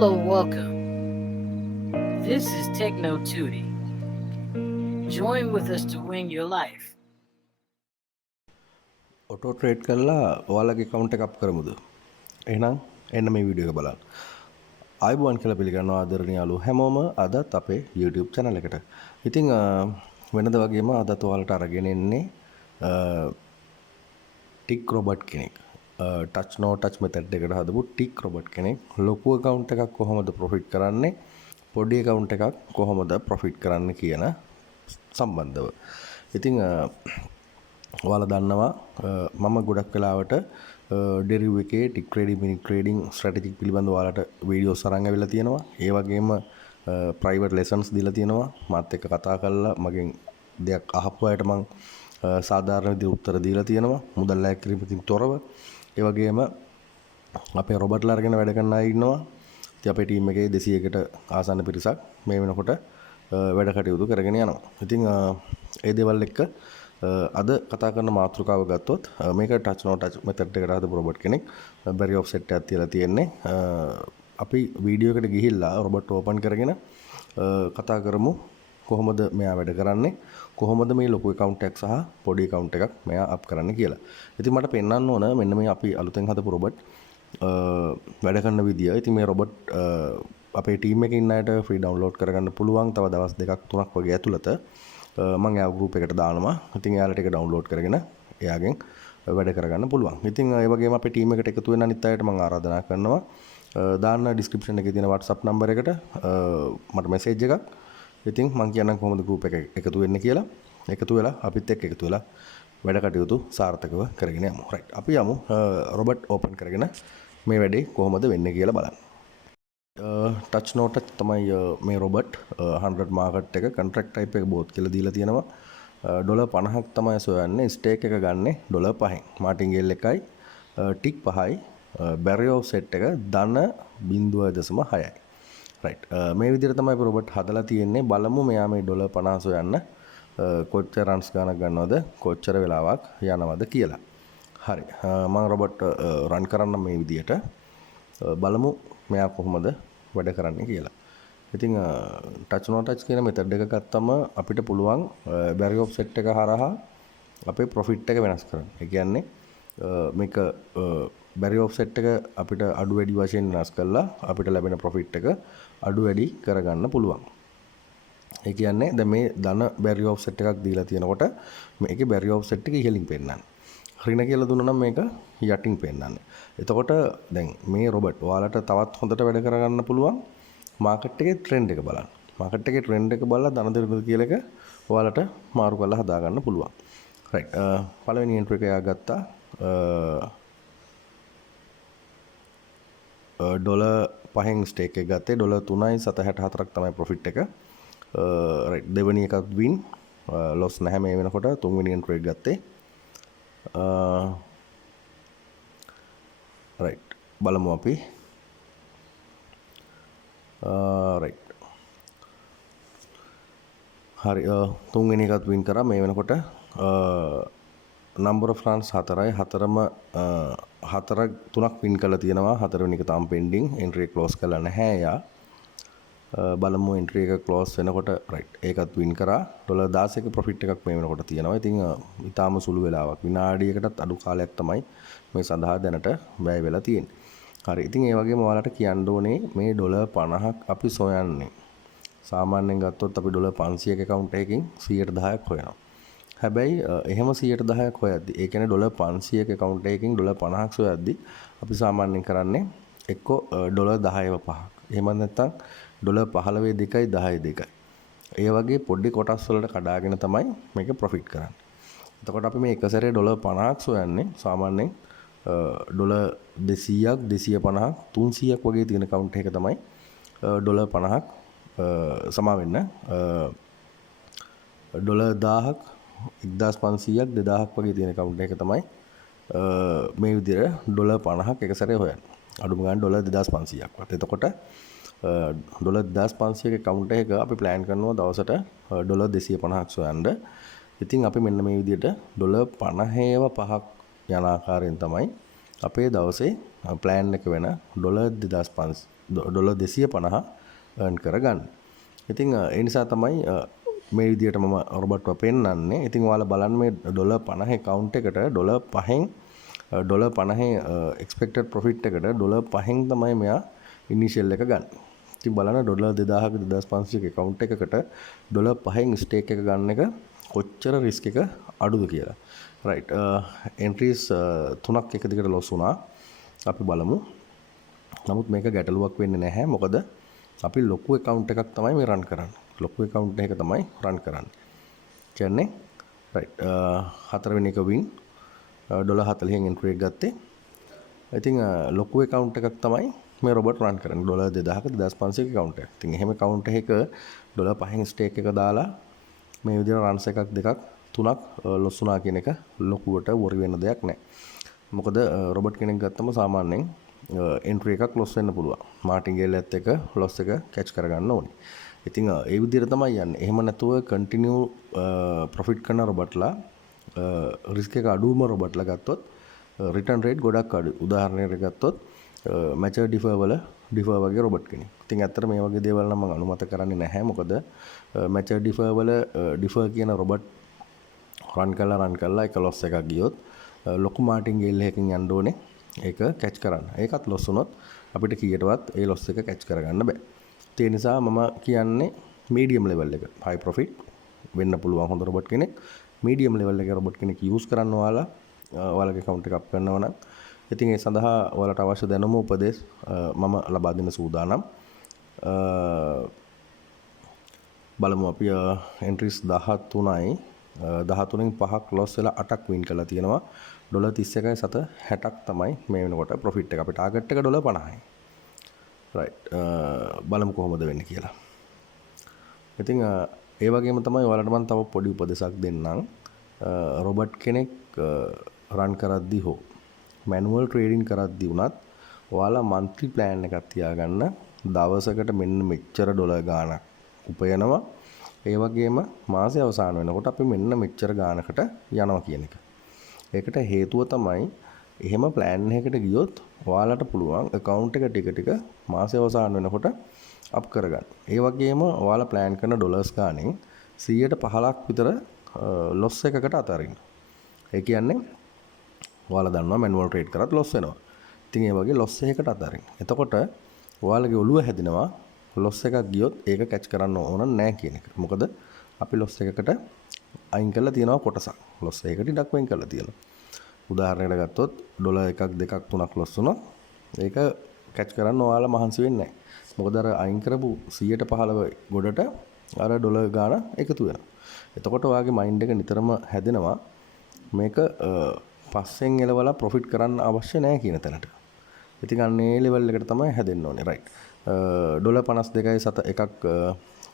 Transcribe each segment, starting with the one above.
Hello, welcome. This is Techno Tuty. Join with us to win your life. Auto trade කරලා ඔයාලගේ account එක up කරමුද? එහෙනම් එන්න මේ වීඩියෝ එක බලන්න. ආයුබෝවන් කියලා පිළිගන්නවා ආදරණීය යාළුවෝ හැමෝම අදත් අපේ YouTube channel එකට. ඉතින් වෙනද වගේම අදත් ඔයාලට අරගෙන එන්නේ ටික් රොබට් කෙනෙක්. touch no touch method එකට හදපු ටික් රොබට් කෙනෙක් ලොකු account එකක් කොහොමද profit කරන්නේ? පොඩි account එකක් කොහොමද profit කරන්න කියන සම්බන්ධව. ඉතින් ඔයාලා දන්නවා මම ගොඩක් වෙලාවට Deriv එකේ ටික් ට්‍රේඩින් මිනි ට්‍රේඩින් ස්ට්‍රැටජික් පිළිබඳව ඔයාලට වීඩියෝස් අරන් ඇවිල්ලා තියෙනවා. ඒ වගේම ප්‍රයිවට් ලෙසන්ස් දීලා තියෙනවා. මාත් එක්ක කතා කරලා මගෙන් දෙයක් අහපු අයට මම සාධාරණ විදිහට උත්තර දීලා තියෙනවා. මුදල් ලැබ කිරීමකින් තොරව. ඒ වගේම අපේ රොබර්ට්ලා අරගෙන වැඩ කරන අය ඉන්නවා. ඉතින් අපේ ටීම් එකේ 200කට ආසන්න පිරිසක් මේ වෙනකොට වැඩ කටයුතු කරගෙන යනවා. ඉතින් ඒ දේවල් එක්ක අද කතා කරන මාතෘකාව ගත්තොත් මේක ටච් නෝ ටච් මෙතඩ් එකට හදපු රොබට් කෙනෙක් බැරි ඔෆ්සෙට් එකක් තියලා තියෙන්නේ. අපි වීඩියෝ එකට ගිහිල්ලා රොබට් ඕපන් කරගෙන කතා කරමු කොහොමද මෙයා වැඩ කරන්නේ, කොහොමද මේ ලොකු account එකක් සහ පොඩි account එකක් මෙයා අප් කරන්න කියලා. ඉතින් මට පෙන්වන්න ඕන මෙන්න මේ අපි අලුතෙන් හදපු රොබට් වැඩ කරන විදිය. ඉතින් මේ රොබට් අපේ ටීම් එකේ ඉන්න අයට ෆ්‍රී ඩවුන්ලෝඩ් කරගන්න පුළුවන්. තව දවස් 2ක් 3ක් වගේ ඇතුළත මම එයා ගෲප් එකට දානවා. ඉතින් එයාලට ඒක ඩවුන්ලෝඩ් කරගෙන එයාගෙන් වැඩ කරගන්න පුළුවන්. ඉතින් ඒ වගේම අපේ ටීම් එකට එකතු වෙන අනිත් අයට මම ආරාධනා කරනවා දාන්න ඩිස්ක්‍රිප්ෂන් එකේ තියෙන WhatsApp නම්බර් එකට මට මෙසේජ් එකක්. ඉතින් මම කියන්නම් කොහොමද ගෲප් එක එකතු වෙන්නේ කියලා. එකතු වෙලා අපිත් එක්ක එකතු වෙලා වැඩ කටයුතු සාර්ථකව කරගෙන යමු. රයිට්. අපි යමු රොබට් ඕපන් කරගෙන මේ වැඩේ කොහොමද වෙන්නේ කියලා බලන්න. ටච් නෝ ටච් තමයි මේ රොබට් 100 මාකට් එක කොන්ට්‍රැක්ට් ටයිප් එක බෝත් කියලා දීලා තියෙනවා. ඩොලර් 50ක් තමයි සොයන්නේ. ස්ටේක් එක ගන්නෙ ඩොලර් 5න්. මාටින්ගේල් එකයි ටික් 5යි බැරියර් ඔෆ්සෙට් එක ධන 0.6යි. රයිට්. මේ විදිහට තමයි රොබට් හදලා තියෙන්නේ. බලමු මෙයා මේ ඩොලර් 50 සොයන්න කොච්චර රන්ස් ගණක් ගන්නවද, කොච්චර වෙලාවක් යනවද කියලා. හරි. මම රොබට් රන් කරන්න මේ විදිහට බලමු මෙයා කොහොමද වැඩ කරන්නේ කියලා. ඉතින් ටච් නෝ ටච් කියන මෙතඩ් එක ගත්තම අපිට පුළුවන් බැරි ඔෆ්සෙට් එක හරහා අපේ ප්‍රොෆිට් එක වෙනස් කරන්න. ඒ කියන්නේ මේක බැරි ඔෆ්සෙට් එක අපිට අඩු වැඩි වශයෙන් වෙනස් කරලා අපිට ලැබෙන ප්‍රොෆිට් එක අඩු වැඩි කරගන්න පුළුවන්. ඒ කියන්නේ දැන් මේ ධන බැරි ඔෆ්සෙට් එකක් දීලා තියෙනකොට මේකේ බැරි ඔෆ්සෙට් එක ඉහළින් පෙන්නන්නේ. ඍණ කියලා දුන්නා නම් මේක යටින් පෙන්නන්නේ. එතකොට දැන් මේ රොබට් ඔයාලට තවත් හොඳට වැඩ කරගන්න පුළුවන් මාකට් එකේ ට්‍රෙන්ඩ් එක බලන්න. මාකට් එකේ ට්‍රෙන්ඩ් එක බලලා ධන දිරද කියලා එක ඔයාලට මාරු කරලා හදා ගන්න පුළුවන්. රයිට්. පළවෙනි එන්ට්‍රි එක එයා ගත්තා. ඩොලර් 5න් ස්ටේක් එක ගත්තේ ඩොලර් 3.64ක් තමයි ප්‍රොෆිට් එක. රයිට්. දෙවෙනි එකත් වින් ලොස් නැහැ මේ වෙනකොට. තුන්වෙනි එන්ට්‍රි එක ගත්තේ රයිට්. බලමු අපි. රයිට්. හරි. තුන්වෙනි එකත් වින් කරා මේ වෙනකොට නම්බර් ඔෆ් රන්ස් 4යි. හතරම තුනක් වින් කරලා තියෙනවා. හතරවෙනි එක තාම පෙන්ඩින්. එන්ට්‍රි එක ක්ලෝස් කරලා නැහැ යා. බලමු එන්ට්‍රි එක ක්ලෝස් වෙනකොට රයිට්. ඒකත් වින් කරා. ඩොලර් 16ක ප්‍රොෆිට් එකක් මේ වෙනකොට තියෙනවා. ඉතින් ඊටාම සුළු වෙලාවක්. විනාඩියකටත් අඩු කාලයක් තමයි මේ සඳහා දැනට වැය වෙලා තියෙන්නේ. හරි. ඉතින් ඒ වගේම ඔයාලට කියන්න ඕනේ මේ ඩොලර් 50ක් අපි සොයන්නේ. සාමාන්‍යයෙන් ගත්තොත් අපි ඩොලර් 500ක account එකකින් 110ක් හොයනවා. හැබැයි එහෙම 110ක් හොයද්දි ඒ කියන්නේ ඩොලර් 500ක account එකකින් ඩොලර් 50ක් සොයද්දි අපි සාමාන්‍යයෙන් කරන්නේ එක්ක ඩොලර් 10ව 5ක්. එහෙම නැත්නම් ඩොලර් 15 2යි 10 2යි. ඒ වගේ පොඩි කොටස් වලට කඩාගෙන තමයි මේක ප්‍රොෆිට් කරන්නේ. එතකොට අපි මේ එක සැරේ ඩොලර් 50ක් සොයන්නේ සාමාන්‍යයෙන් ඩොලර් 200ක් 250ක් 300ක් වගේ තියෙන account එක තමයි ඩොලර් 50ක් සමා වෙන්න ඩොලර් 1000ක් 1500ක් 2000ක් වගේ තියෙන account එක තමයි මේ විදිහට ඩොලර් 50ක් එක සැරේ හොයන්නේ. අඩුම ගානේ ඩොලර් 2500ක් වත්. එතකොට ඩොලර් 2500ක account එක අපි plan කරනවා දවසට ඩොලර් 250ක් සොයන්න. ඉතින් අපි මෙන්න මේ විදිහට ඩොලර් 50ව 5ක් යන ආකාරයෙන් තමයි අපේ දවසේ ප්ලෑන් එක වෙන $250 earn කරගන්න. ඉතින් ඒ නිසා තමයි මේ විදිහට මම රොබට්ව පෙන්නන්නේ. ඉතින් ඔයාලා බලන්න මේ $50 account එකට $5 expected profit එකට $5 තමයි මෙයා ඉනිෂියල් එක ගන්න. ඉතින් බලන්න $2000ක 2500ක account එකකට $5 stake එක ගන්න එක කොච්චර risk එක අඩුද කියලා. right entries 3ක් එක දිගට loss වුණා. අපි බලමු. නමුත් මේක ගැටලුවක් වෙන්නේ නැහැ. මොකද අපි ලොකු account එකක් තමයි මේ run කරන්නේ. ලොකු account එක තමයි run කරන්නේ. කියන්නේ right හතරවෙනි එක win $40න් entry එක ගත්තේ. ඉතින් ලොකු account එකක් තමයි මේ රොබට් run කරන්නේ. $2000ක 2500ක account එක. ඉතින් එහෙම account එකක $5න් stake එක දාලා මේ විදිහට runs එකක් දෙකක් තුනක් loss වුණා කියන එක ලොකුවට worry වෙන්න දෙයක් නැහැ. මොකද රොබට් කෙනෙක් ගත්තම සාමාන්‍යයෙන් entry එකක් loss වෙන්න පුළුවන්. මාටින්ගේල් එකත් එක loss එක catch කරගන්න ඕනේ. ඉතින් ඒ විදිහට තමයි යන්නේ. එහෙම නැතුව continue profit කරන රොබට්ලා risk එක අඩුම රොබට්ලා ගත්තොත් return rate ගොඩක් අඩුයි. උදාහරණයක් ගත්තොත් mature defer වගේ රොබට් කෙනෙක්. ඉතින් ඇත්තට මේ වගේ දේවල් නම් මම අනුමත කරන්නේ නැහැ. මොකද mature defer කියන රොබට් run කරලා එක loss එකක් ගියොත් ලොකු මාටින්ගේල් එකකින් යන්න ඕනේ. ඒක catch කරන්න. ඒකත් loss වුණොත් අපිට කීයටවත් ඒ loss එක catch කරගන්න බෑ. ඒ නිසා මම කියන්නේ medium level එක. high profit වෙන්න පුළුවන් හොඳ රොබට් කෙනෙක්. medium level එකේ රොබට් කෙනෙක් use කරන්න ඔයාලගේ account එක up කරනවා නම් ඉතින් ඒ සඳහා ඔයාලට අවශ්‍ය දැනුම උපදෙස් මම ලබා දෙන්න සූදානම්. බලමු අපි entries 13යි 13න් 5ක් loss වෙලා 8ක් win කරලා තියෙනවා. $31.60ක් තමයි මේ වෙනකොට profit එක. අපේ target එක $50යි. right බලමු කොහොමද වෙන්නේ කියලා. ඉතින් ඒ වගේම තමයි ඔයාලට මම තව පොඩි උපදෙසක් දෙන්නම්. රොබට් කෙනෙක් run කරද්දී හෝ manual trading කරද්දී වුණත් ඔයාලා monthly plan එකක් තියාගන්න. දවසකට මෙන්න මෙච්චර ඩොලර් ගාණක් උපයනවා. ඒ වගේම මාසය අවසාන වෙනකොට අපි මෙන්න මෙච්චර ගාණකට යනවා කියන එක. ඒකට හේතුව තමයි එහෙම plan එකකට ගියොත් ඔයාලට පුළුවන් account එක ටික මාසය අවසාන වෙනකොට up කරගන්න. ඒ වගේම ඔයාලා plan කරන ඩොලර්ස් ගාණෙන් 115ක් විතර loss එකකට අතරින්න. ඒ කියන්නේ ඔයාලා දන්නවා manual trade කරත් loss වෙනවා. ඉතින් ඒ වගේ loss එකකට අතරින්. එතකොට ඔයාලගේ ඔළුව හැදෙනවා loss එකක් ගියොත් ඒක catch කරන්න ඕන නැහැ කියන එක. මොකද අපි loss එකකට අයින් කරලා තියෙනවා කොටසක්. loss එකකට ඉඩක් වෙන් කරලා තියෙනවා. උදාහරණයකට ගත්තොත් ඩොලර් 1ක් 2ක් 3ක් loss වුණොත් ඒක catch කරන්න ඔයාලා මහන්සි වෙන්නේ නැහැ. මොකද අර අයින් කරපු 115 ගොඩට අර ඩොලර් ගාණ එකතු වෙනවා. එතකොට ඔයාගේ mind එක නිතරම හැදෙනවා මේක පස්සෙන් එලවලා ප්‍රොෆිට් කරන්න අවශ්‍ය නැහැ කියන තැනට. ඉතින් අන්න ඒ ලෙවල් එකට තමයි හැදෙන්න ඕනේ. right. $52.7 එකක්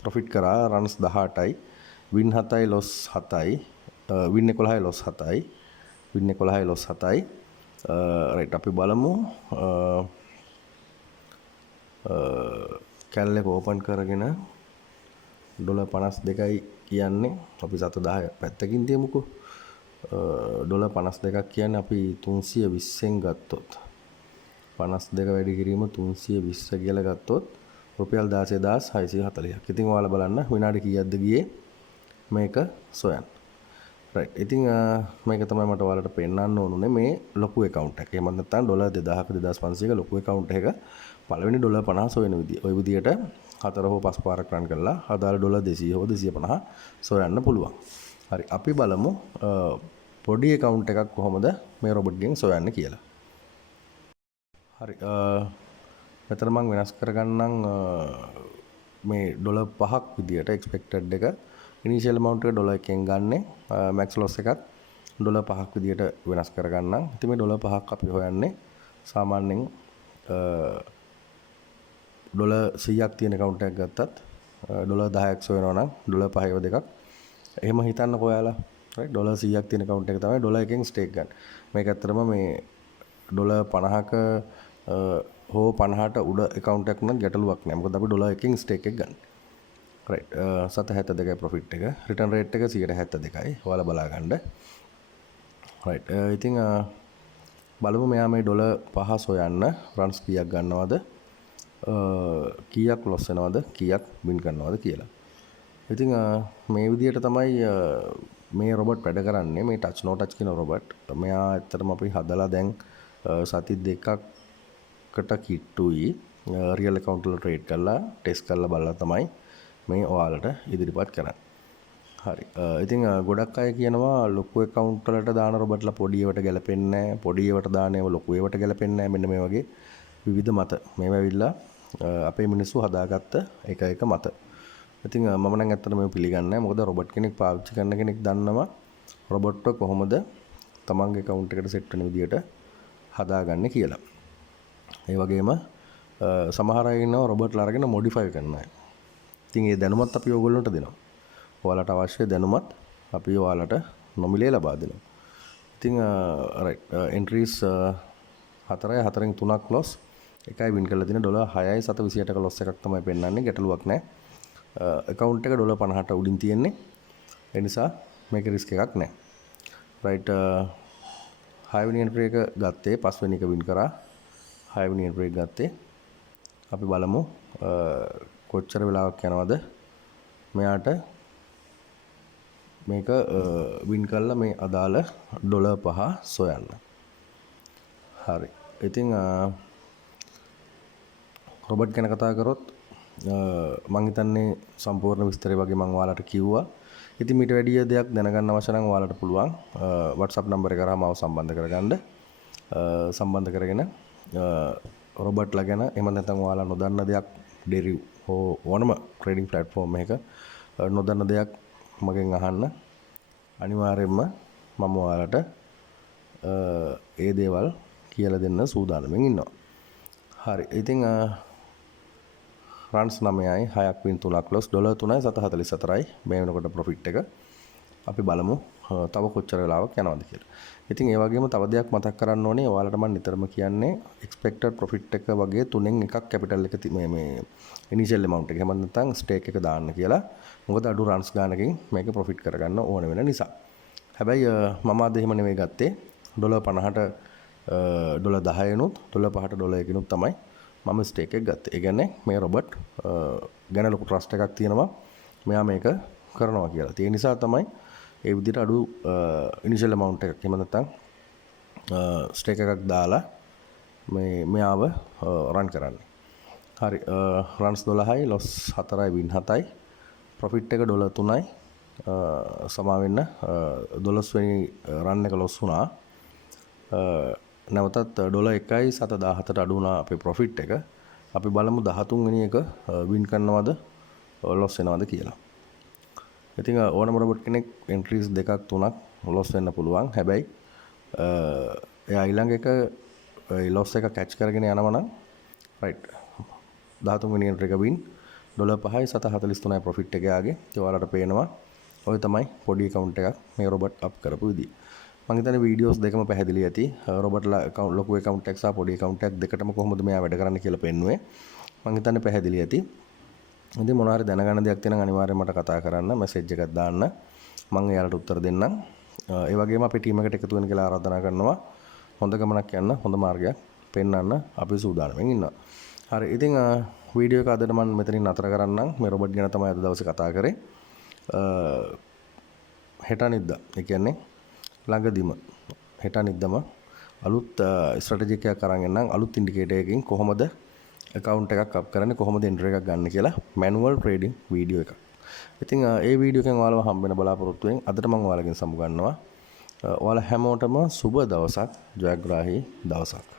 ප්‍රොෆිට් කරා runs 18යි. win 7යි loss 7යි. win 11යි loss 7යි. win 11යි loss 7යි. right අපි බලමු කැල් එක ඕපන් කරගෙන $52යි කියන්නේ අපි 710 පැත්තකින් තියමුකෝ. $52ක් කියන්නේ අපි 320න් ගත්තොත් 52 වැඩි කිරීම 320 කියලා ගත්තොත් රුපියල් 16640ක්. ඉතින් ඔයාලා බලන්න විනාඩි කීයක්ද ගියේ මේක සොයන්න. right. ඉතින් මේක තමයි මට ඔයාලට පෙන්නන්න ඕනුනේ මේ ලොකු account එක. එහෙම නැත්නම් $2000ක 2500ක ලොකු account එකක පළවෙනි $50 සොයන විදිය. ওই විදියට 4 හෝ 5 පාරක් run කරලා අදාළ $200 හෝ 250 සොයන්න පුළුවන්. හරි. අපි බලමු පොඩි account එකක් කොහොමද මේ රොබට් ගෙන් සොයන්නේ කියලා. හරි. මෙතන මම වෙනස් කරගන්නම් මේ $5ක් විදියට expected එක initial amount එක $1ෙන් ගන්න max loss එකත් $5ක් විදියට වෙනස් කරගන්නම්. ඉතින් මේ $5ක් අපි හොයන්නේ සාමාන්‍යයෙන් $100ක් තියෙන account එකක් ගත්තත් $10ක් සොයනවා නම් $5 දෙකක්. එහෙම හිතන්නකෝ ඔයාලා. right. $100ක් තියෙන account එක තමයි $1ෙන් stake ගන්න. මේක ඇත්තටම මේ $50ක හෝ 50ට උඩ account එකක් නම් ගැටලුවක් නෑ. මොකද අපි $1ෙන් stake එක ගන්න. right. 7.72යි profit එක. return rate එක 172යි. ඔයාලා බලා ගන්න. right. ඉතින් බලමු මෙයා මේ ඩොලර් 5 සොයන්න රන්ස් කීයක් ගන්නවද කීයක් ලොස් වෙනවද කීයක් වින් කරනවද කියලා. ඉතින් මේ විදිහට තමයි මේ රොබොට් වැඩ කරන්නේ මේ ටච් නෝ ටච් කියන රොබොට්. මෙයා ඇත්තටම අපි හදලා දැන් සති දෙකකට කිට්ටුයි රියල් account වල ට්‍රේඩ් කරලා ටෙස්ට් කරලා බලලා තමයි මේ ඔයාලට ඉදිරිපත් කරන්නේ. හරි. ඉතින් ගොඩක් අය කියනවා ලොකු account වලට දාන රොබොට්ලා පොඩි ඒවට ගැලපෙන්නේ නැහැ. පොඩි ඒවට දාන ඒවා ලොකු ඒවට ගැලපෙන්නේ නැහැ. මෙන්න මේ වගේ විවිධ මත. මේවා ඇවිල්ලා අපේ මිනිස්සු හදාගත්ත එක එක මත. ඉතින් මම නම් ඇත්තට මේක පිළිගන්නේ නැහැ. මොකද රොබොට් කෙනෙක් පාවිච්චි කරන කෙනෙක් දන්නවා රොබොට්ව කොහොමද තමන්ගේ account එකට සෙට් වෙන විදියට හදාගන්නේ කියලා. ඒ වගේම සමහර අය ඉන්නවා රොබොට්ලා අරගෙන මොඩිෆයි කරන අය. ඉතින් ඒ දැනුමත් අපි ඕගොල්ලන්ට දෙනවා. ඔයාලට අවශ්‍ය දැනුමත් අපි ඔයාලට නොමිලේ ලබා දෙනවා. ඉතින් රයිට් එන්ට්‍රීස් 4යි 4න් 3ක් ලොස් එකයි වින් කරලා තියෙන ඩොලර් 6යි 728ක ලොස් එකක් තමයි පෙන්වන්නේ. ගැටලුවක් නැහැ. account එක ඩොලර් 50ට උඩින් තියෙන්නේ. ඒ නිසා මේක රිස්ක් එකක් නැහැ. රයිට් 6 වෙනි එන්ට්‍රි එක ගත්තේ 5 වෙනි එක වින් කරා 6 වෙනි එන්ට්‍රි එක ගත්තේ. අපි බලමු කොච්චර වෙලාවක් යනවද මෙයාට මේක වින් කරලා මේ අදාළ ඩොලර් 5 සොයන්න. හරි. ඉතින් රොබොට් ගැන කතා කරොත් මම හිතන්නේ සම්පූර්ණ විස්තරය වගේ මම ඔයාලට කිව්වා. ඉතින් මීට වැඩිය දෙයක් දැනගන්න අවශ්‍ය නම් ඔයාලට පුළුවන් WhatsApp නම්බර් එක කරා මාව සම්බන්ධ කරගන්න. සම්බන්ධ කරගෙන රොබොට්ලා ගැන එහෙම නැත්නම් ඔයාලා නොදන්න දෙයක් Deriv හෝ ඕනම ට්‍රේඩින් ප්ලැට්ෆෝම් එකක නොදන්න දෙයක් මගෙන් අහන්න. අනිවාර්යයෙන්ම මම ඔයාලට ඒ දේවල් කියලා දෙන්න සූදානම්ෙන් ඉන්නවා. හරි. ඉතින් රන්ස් 9යි 6ක් වින් 3ක් ලොස් ඩොලර් 3යි 744යි මේ වෙනකොට ප්‍රොෆිට් එක. අපි බලමු තව කොච්චර වෙලාවක් යනවද කියලා. ඉතින් ඒ වගේම තව දෙයක් මතක් කරන්න ඕනේ. ඔයාලට මම නිතරම කියන්නේ expected profit එක වගේ තුනෙන් එකක් capital එක මේ initial amount එක. එහෙම නැත්නම් stake එක දාන්න කියලා. මොකද අඩු runs ගානකින් මේක profit කරගන්න ඕන වෙන නිසා. හැබැයි මම අද එහෙම නෙවෙයි ගත්තේ. ඩොලර් 50ට ඩොලර් 10නුත් ඩොලර් 5ට ඩොලර් 1නුත් තමයි මම ස්ටේක් එක ගත්තේ. ඒ කියන්නේ මේ රොබොට් ගැන ලොකු ට්‍රස්ට් එකක් තියෙනවා. මෙයා මේක කරනවා කියලා. ඒ නිසා තමයි ඒ විදිහට අඩු ඉනිෂියල් amount එකක් එහෙම නැත්නම් ස්ටේක් එකක් දාලා මෙයාව රන් කරන්නේ. හරි. රන්ස් 12යි ලොස් 4යි වින් 7යි ප්‍රොෆිට් එක ඩොලර් 3යි සමා වෙන්න 12 වෙනි රන් එක ලොස් වුණා. නැවතත් ඩොලර් 1යි 717ට අඩු වුණා අපේ ප්‍රොෆිට් එක. අපි බලමු 13 වෙනි එක වින් කරනවද ලොස් වෙනවද කියලා. ඉතින් ඕනම රොබොට් කෙනෙක් එන්ට්‍රීස් දෙකක් තුනක් ලොස් වෙන්න පුළුවන්. හැබැයි එයා ඊළඟ එක ලොස් එක කැච් කරගෙන යනවා නම් රයිට් 13 වෙනි එන්ට්‍රි එක වින් ඩොලර් 5යි 743යි ප්‍රොෆිට් එක යාගේ. ඒ ඔයාලට පේනවා ඔය තමයි පොඩි account එකක් මේ රොබොට් අප් කරපු විදිහ. මම හිතන්නේ වීඩියෝස් දෙකම පැහැදිලි ඇති. රොබොට්ලා account ලොකු account එකක් සහ පොඩි account එකක් දෙකටම කොහොමද මෙයා වැඩ කරන්නේ කියලා පෙන්නුවේ. මම හිතන්නේ පැහැදිලි ඇති. ඉතින් මොනවා හරි දැනගන්න දෙයක් තියෙනවා අනිවාර්යයෙන් මට කතා කරන්න මැසේජ් එකක් දාන්න. මම එයාලට උත්තර දෙන්නම්. ඒ වගේම අපි ටීම් එකට එකතු වෙන්න කියලා ආරාධනා කරනවා. හොඳ ගමනක් යන්න හොඳ මාර්ගයක් පෙන්වන්න අපි සූදානම්ෙන් ඉන්නවා. හරි. ඉතින් වීඩියෝ එක අදට මම මෙතනින් නතර කරන්නම්. මේ රොබොට් ගැන තමයි අද දවසේ කතා කරේ. හෙට අනිද්දා. ඒ කියන්නේ ළඟදිම හෙට අනිද්දාම අලුත් ස්ට්‍රැටජි එකක් අරන් එන්නම්. අලුත් ඉන්ඩිකේටර් එකකින් කොහොමද account එකක් අප් කරන්නේ කොහොමද එන්ට්‍රි එකක් ගන්න කියලා manual trading වීඩියෝ එකක්. ඉතින් ඒ වීඩියෝ එකෙන් ඔයාලව හම්බ වෙන බලාපොරොත්තු වෙන අදට මම ඔයාලගෙන් සමු ගන්නවා. ඔයාලා හැමෝටම සුබ දවසක් ජයග්‍රාහී දවසක්.